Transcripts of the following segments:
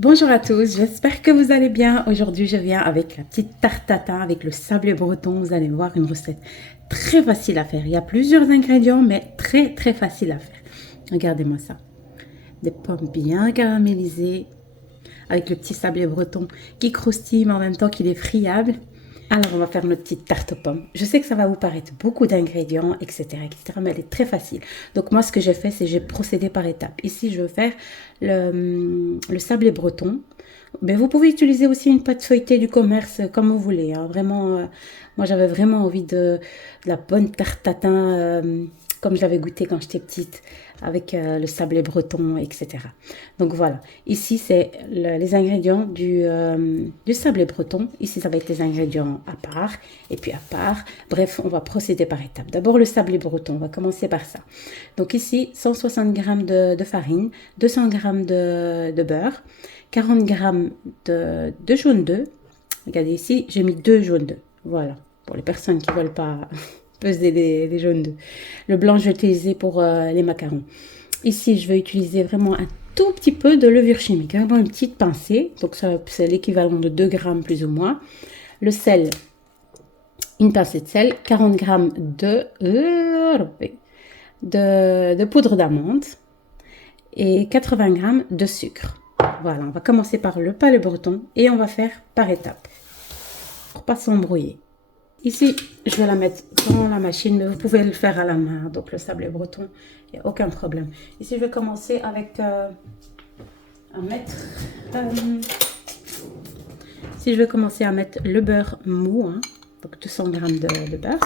Bonjour à tous, j'espère que vous allez bien. Aujourd'hui, je viens avec la petite tarte tatin avec le sablé breton. Vous allez voir une recette très facile à faire. Il y a plusieurs ingrédients, mais très facile à faire. Regardez-moi ça. Des pommes bien caramélisées avec le petit sablé breton qui croustille, mais en même temps qu'il est friable. Alors, on va faire notre petite tarte aux pommes. Je sais que ça va vous paraître beaucoup d'ingrédients, etc., mais elle est très facile. Donc, moi, ce que j'ai fait, c'est j'ai procédé par étapes. Ici, je veux faire le sablé breton. Mais vous pouvez utiliser aussi une pâte feuilletée du commerce, comme vous voulez, hein. Vraiment, moi, j'avais vraiment envie de la bonne tarte tatin, comme j'avais goûté quand j'étais petite, avec le sablé breton, etc. Donc voilà, ici c'est les ingrédients du sablé breton. Ici ça va être les ingrédients à part et puis à part. Bref, on va procéder par étapes. D'abord le sablé breton, on va commencer par ça. Donc ici 160 g de farine, 200 g de beurre, 40 g de jaune d'œuf. Regardez ici, j'ai mis 2 jaunes d'œufs. Voilà, pour les personnes qui ne veulent pas peser les jaunes d'œufs. Le blanc, je vais utiliser pour les macarons. Ici, je vais utiliser vraiment un tout petit peu de levure chimique, vraiment une petite pincée. Donc, c'est l'équivalent de 2 grammes plus ou moins. Le sel, une pincée de sel, 40 grammes de poudre d'amande et 80 grammes de sucre. Voilà, on va commencer par le palais breton et on va faire par étapes pour pas s'embrouiller. Ici, je vais la mettre dans la machine, mais vous pouvez le faire à la main. Donc, le sablé breton, il n'y a aucun problème. Ici, je vais commencer avec à mettre... ici, je vais commencer à mettre le beurre mou, hein, donc 200 g de beurre.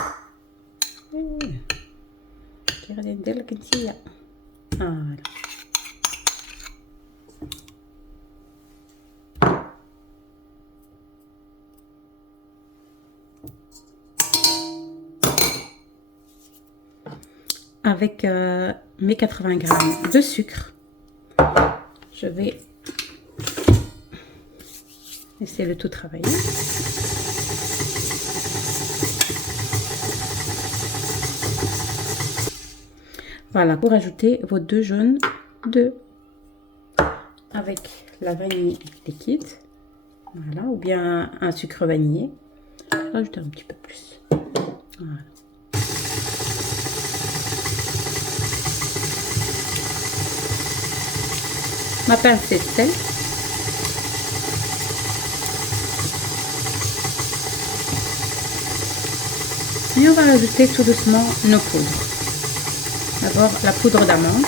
Voilà. Avec mes 80 g de sucre, je vais laisser le tout travailler. Voilà, pour ajouter vos 2 jaunes d'œufs avec la vanille liquide, voilà, ou bien un sucre vanillé. Rajouter un petit peu plus. Voilà. Ma pincée de sel. Et on va ajouter tout doucement nos poudres. D'abord la poudre d'amande.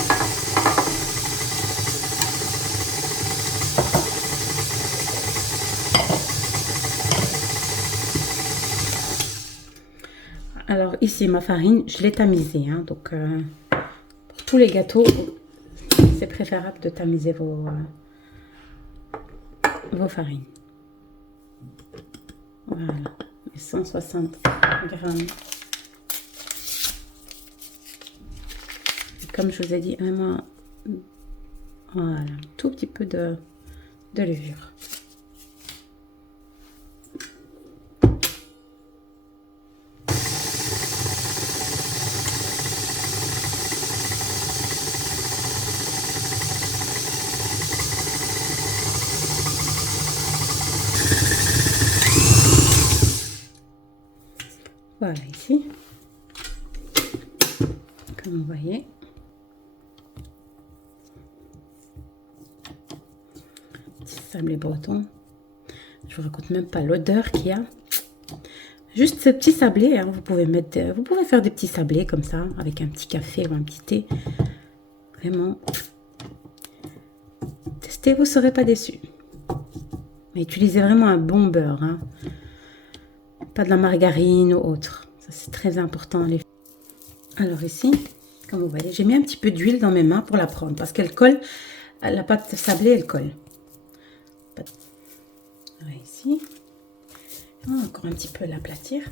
Alors ici ma farine, je l'ai tamisée, hein, donc pour tous les gâteaux, c'est préférable de tamiser vos farines. Voilà, 160 grammes. Et comme je vous ai dit, vraiment, voilà, un tout petit peu de levure. Voilà, ici, comme vous voyez, petit sablé breton. Je vous raconte même pas l'odeur qu'il y a. Juste ce petit sablé, hein, vous pouvez faire des petits sablés comme ça, avec un petit café ou un petit thé. Vraiment, testez, vous ne serez pas déçus. Mais utilisez vraiment un bon beurre, hein. Pas de la margarine ou autre. Ça, c'est très important. Alors ici, comme vous voyez, j'ai mis un petit peu d'huile dans mes mains pour la prendre. Parce qu'elle colle, la pâte sablée, elle colle. Voilà, ici. Encore un petit peu l'aplatir.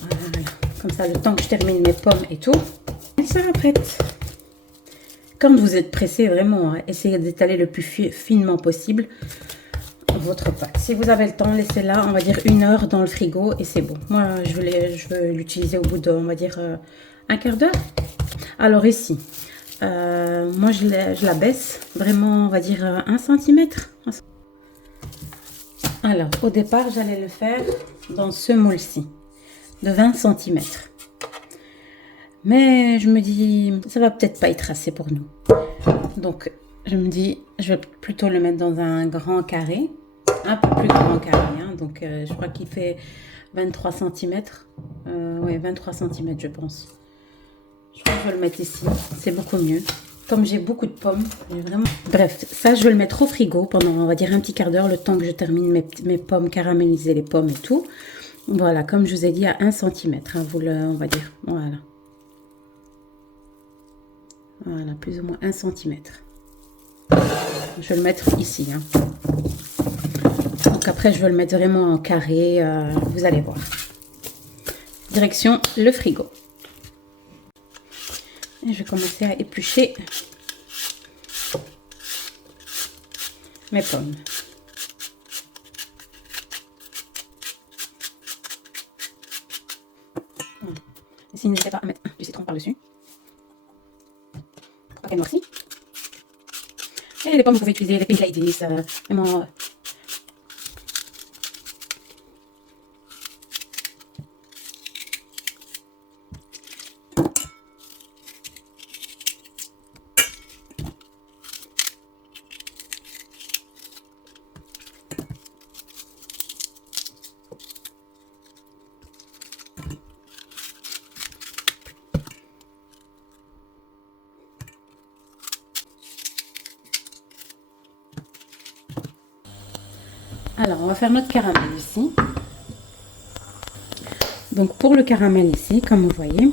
Voilà. Comme ça, le temps que je termine mes pommes et tout, elle sera prête. Quand vous êtes pressé, vraiment, essayez d'étaler le plus finement possible votre pâte. Si vous avez le temps, laissez-la, on va dire 1 heure dans le frigo et c'est bon. Moi, je veux l'utiliser au bout de, on va dire, un quart d'heure. Alors ici, moi, je la baisse vraiment, on va dire, 1 centimètre. Alors, au départ, j'allais le faire dans ce moule-ci, de 20 centimètres. Mais je me dis, ça va peut-être pas être assez pour nous. Donc, je me dis, je vais plutôt le mettre dans un grand carré, un peu plus grand carré. Hein, donc, je crois qu'il fait 23 cm. Oui, 23 cm, je pense. Je crois que je vais le mettre ici. C'est beaucoup mieux. Comme j'ai beaucoup de pommes, vraiment... Bref, ça, je vais le mettre au frigo pendant, on va dire, un petit quart d'heure, le temps que je termine mes pommes, caraméliser les pommes et tout. Voilà, comme je vous ai dit, à 1 cm, hein, on va dire. Voilà. Voilà, plus ou moins 1 cm. Je vais le mettre ici. Hein. Donc après, je vais le mettre vraiment en carré. Vous allez voir. Direction le frigo. Et je vais commencer à éplucher mes pommes. Ici, n'hésitez pas à mettre du citron par-dessus. Pour qu'elle noircisse. Et les pommes, vous pouvez utiliser les Pink Ladies, vraiment. Alors, on va faire notre caramel ici. Donc, pour le caramel ici, comme vous voyez,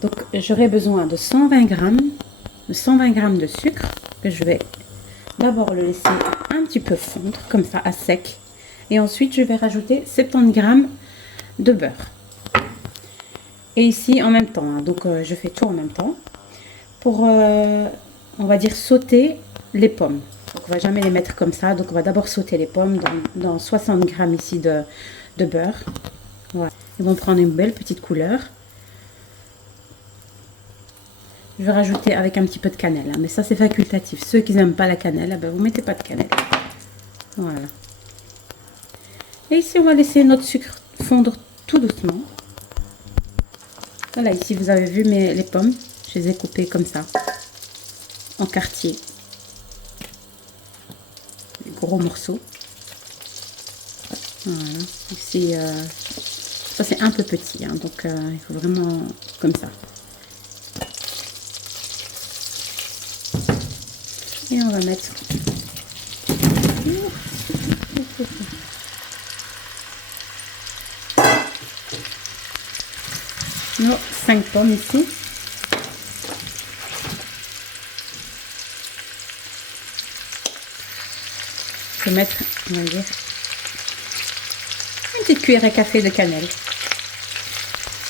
donc j'aurai besoin de 120 grammes de sucre que je vais d'abord le laisser un petit peu fondre, comme ça, à sec. Et ensuite, je vais rajouter 70 grammes de beurre. Et ici, en même temps, hein, donc je fais tout en même temps pour, on va dire, sauter les pommes. Donc, on va jamais les mettre comme ça. Donc, on va d'abord sauter les pommes dans 60 grammes ici de beurre. Voilà. Ils vont prendre une belle petite couleur. Je vais rajouter avec un petit peu de cannelle. Hein, mais ça, c'est facultatif. Ceux qui n'aiment pas la cannelle, ben, vous ne mettez pas de cannelle. Voilà. Et ici, on va laisser notre sucre fondre tout doucement. Voilà, ici, vous avez vu les pommes. Je les ai coupées comme ça, en quartiers. Gros morceaux. Voilà. Ici, ça c'est un peu petit, hein, donc il faut vraiment comme ça. Et on va mettre nos 5 pommes ici. Je vais mettre, on va dire, une petite cuillère à café de cannelle.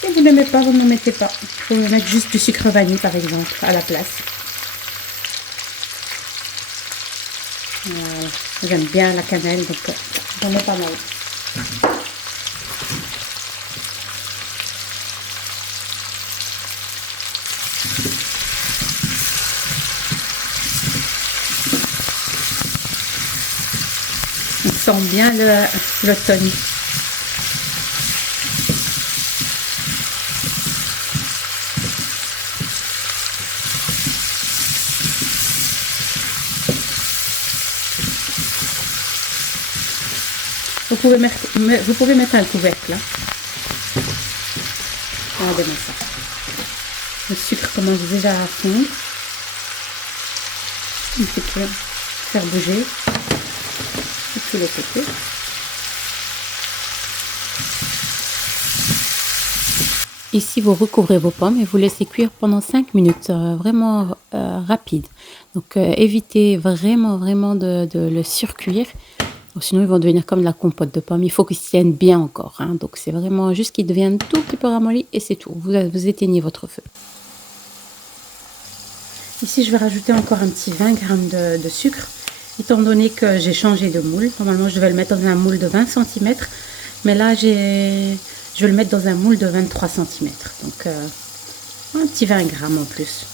Si vous n'aimez pas, vous n'en mettez pas. Vous pouvez mettre juste du sucre vanille, par exemple, à la place. Voilà. J'aime bien la cannelle, donc j'en mets pas mal. On sent bien l'automne. Vous pouvez mettre un couvercle là. Regardez-moi ça. Le sucre commence déjà à fondre. Un petit peu faire bouger de tous les côtés. Ici, vous recouvrez vos pommes et vous laissez cuire pendant 5 minutes, vraiment rapide. Donc, évitez vraiment de le surcuire. Sinon, ils vont devenir comme de la compote de pommes. Il faut qu'ils se tiennent bien encore. Hein. Donc, c'est vraiment juste qu'ils deviennent tout petit peu ramollis et c'est tout. Vous éteignez votre feu. Ici, je vais rajouter encore un petit 20 grammes de sucre. étant donné que j'ai changé de moule. Normalement, je devais le mettre dans un moule de 20 cm, mais là, je vais le mettre dans un moule de 23 cm. Donc, un petit 20 grammes en plus.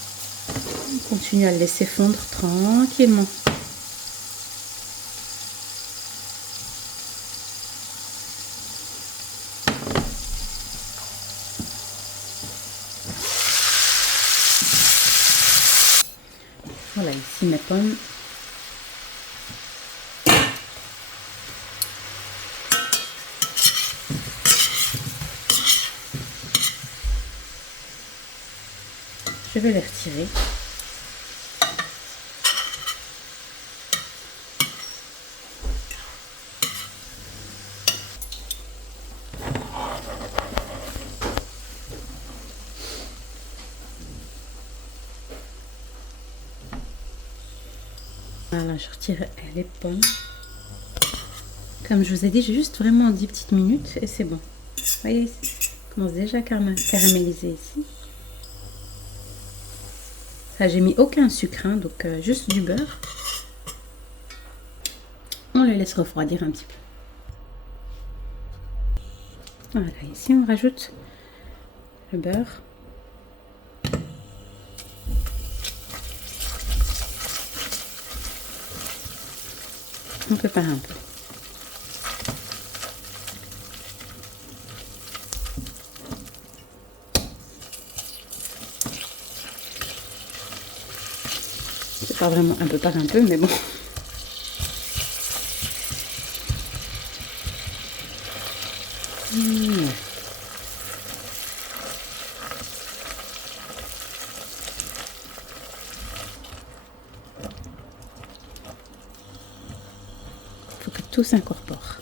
On continue à le laisser fondre tranquillement. Voilà, ici mes pommes. Je vais les retirer. Voilà, je retire les pommes. Comme je vous ai dit, j'ai juste vraiment 10 petites minutes et c'est bon. Vous voyez, ça commence déjà à caraméliser ici. Ça, j'ai mis aucun sucre, hein, donc juste du beurre. On le laisse refroidir un petit peu. Voilà, ici on rajoute le beurre. On prépare un peu. C'est pas vraiment un peu par un peu, mais bon. Faut que tout s'incorpore.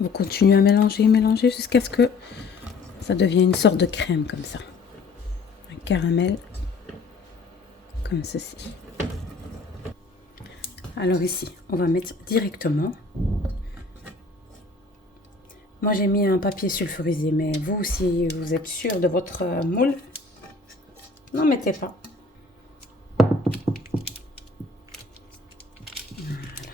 Vous continuez à mélanger, mélanger jusqu'à ce que ça devienne une sorte de crème comme ça. Un caramel comme ceci. Alors ici, on va mettre directement. Moi, j'ai mis un papier sulfurisé, mais vous, si vous êtes sûr de votre moule, n'en mettez pas. Voilà.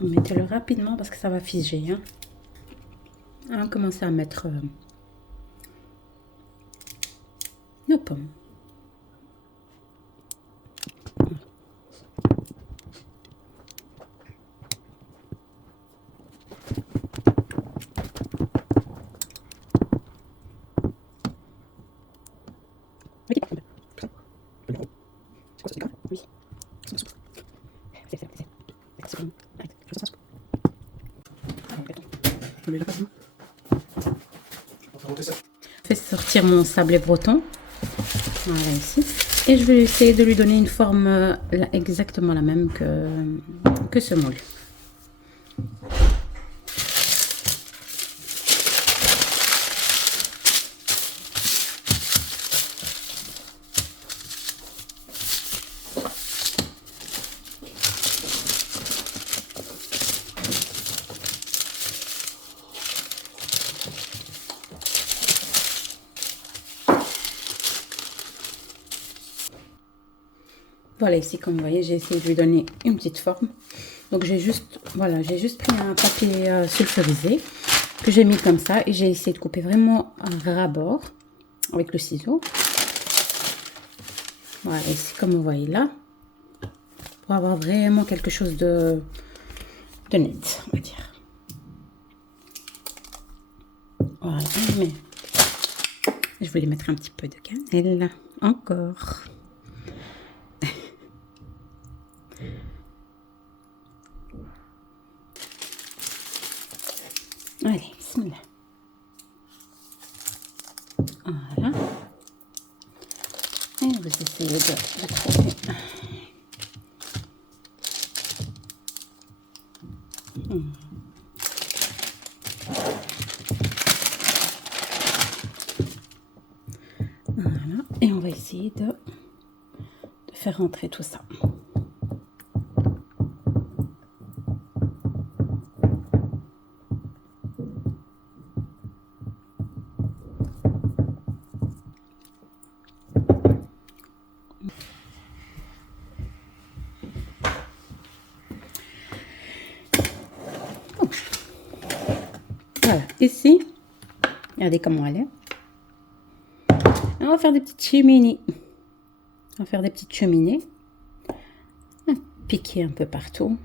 Mettez-le rapidement parce que ça va figer. Hein. On va commencer à mettre nos pommes. Je fais sortir mon sablé breton. Voilà ici. Et je vais essayer de lui donner une forme exactement la même que ce moule. Voilà, ici, comme vous voyez, j'ai essayé de lui donner une petite forme. Donc, j'ai juste pris un papier sulfurisé que j'ai mis comme ça. Et j'ai essayé de couper vraiment un ras bord avec le ciseau. Voilà, ici, comme vous voyez là. Pour avoir vraiment quelque chose de net, on va dire. Voilà, mais je voulais mettre un petit peu de cannelle. Encore. Allez, bismillah. Voilà. Et vous essayez de trouver. Voilà. Et on va essayer de faire rentrer tout ça. Voilà, ici, regardez comment elle est. On va faire des petites cheminées. On va faire des petites cheminées. Piquer un peu partout.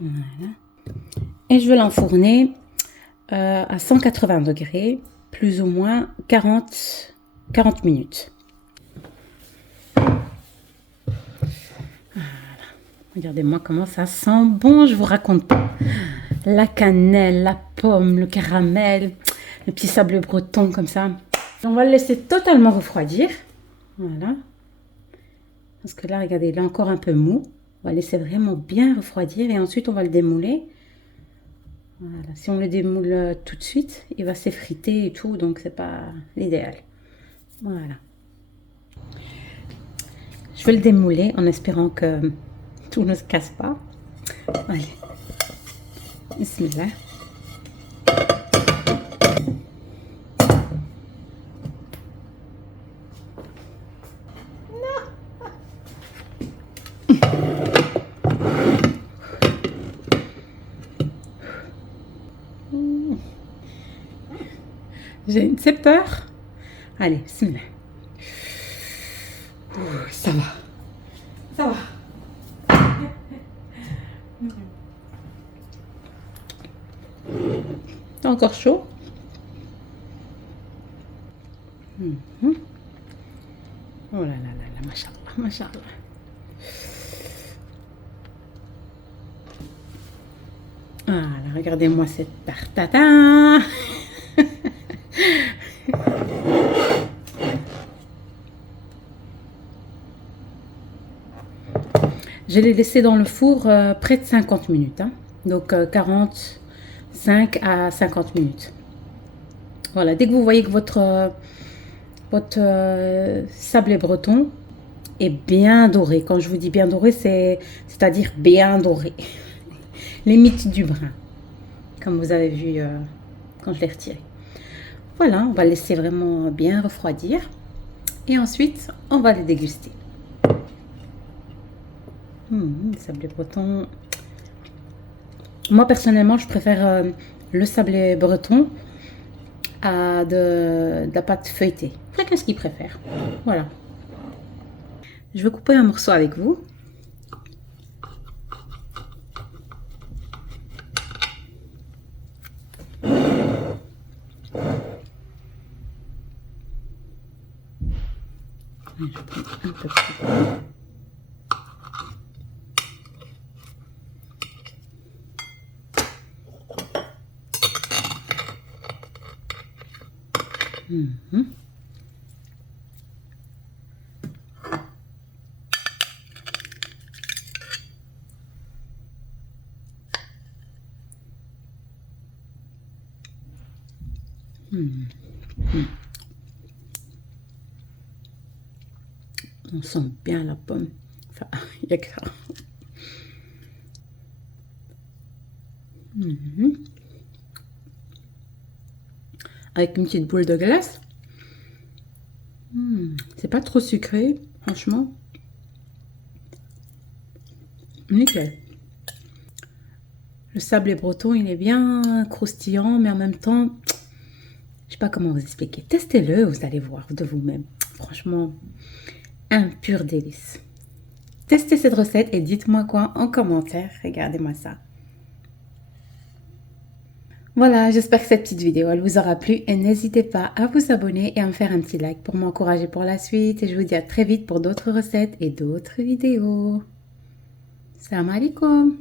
Voilà. Et je vais l'enfourner à 180 degrés, plus ou moins 40 minutes. Voilà. Regardez-moi comment ça sent bon, je vous raconte pas. La cannelle, la pomme, le caramel, le petit sable breton comme ça. On va le laisser totalement refroidir. Voilà. Parce que là, regardez, il est encore un peu mou. On va laisser vraiment bien refroidir et ensuite on va le démouler. Voilà. Si on le démoule tout de suite, il va s'effriter et tout, donc c'est pas l'idéal. Voilà. Je vais le démouler en espérant que tout ne se casse pas. Allez. Bismillah. J'ai peur. Allez, bismillah. Ça va. Ça va. C'est encore chaud. Oh là là là là, machallah, machallah. Voilà, regardez-moi cette tarte tatin. Je l'ai laissé dans le four près de 50 minutes. Hein. Donc 45 à 50 minutes. Voilà, dès que vous voyez que votre sablé breton est bien doré. Quand je vous dis bien doré, c'est-à-dire bien doré. Limite du brun. Comme vous avez vu quand je l'ai retiré. Voilà, on va le laisser vraiment bien refroidir. Et ensuite, on va le déguster. Sablé breton. Moi, personnellement, je préfère le sablé breton à de la pâte feuilletée. Chacun ce qu'il préfère. Voilà. Je vais couper un morceau avec vous. Je vais prendre un peu plus. On sent bien la pomme. Enfin, il y a que ça. Avec une petite boule de glace. C'est pas trop sucré, franchement. Nickel. Le sablé breton, il est bien croustillant, mais en même temps, je sais pas comment vous expliquer. Testez-le, vous allez voir de vous-même. Franchement, un pur délice. Testez cette recette et dites-moi quoi en commentaire. Regardez-moi ça. Voilà, j'espère que cette petite vidéo elle vous aura plu et n'hésitez pas à vous abonner et à me faire un petit like pour m'encourager pour la suite. Et je vous dis à très vite pour d'autres recettes et d'autres vidéos. Salam alaikum.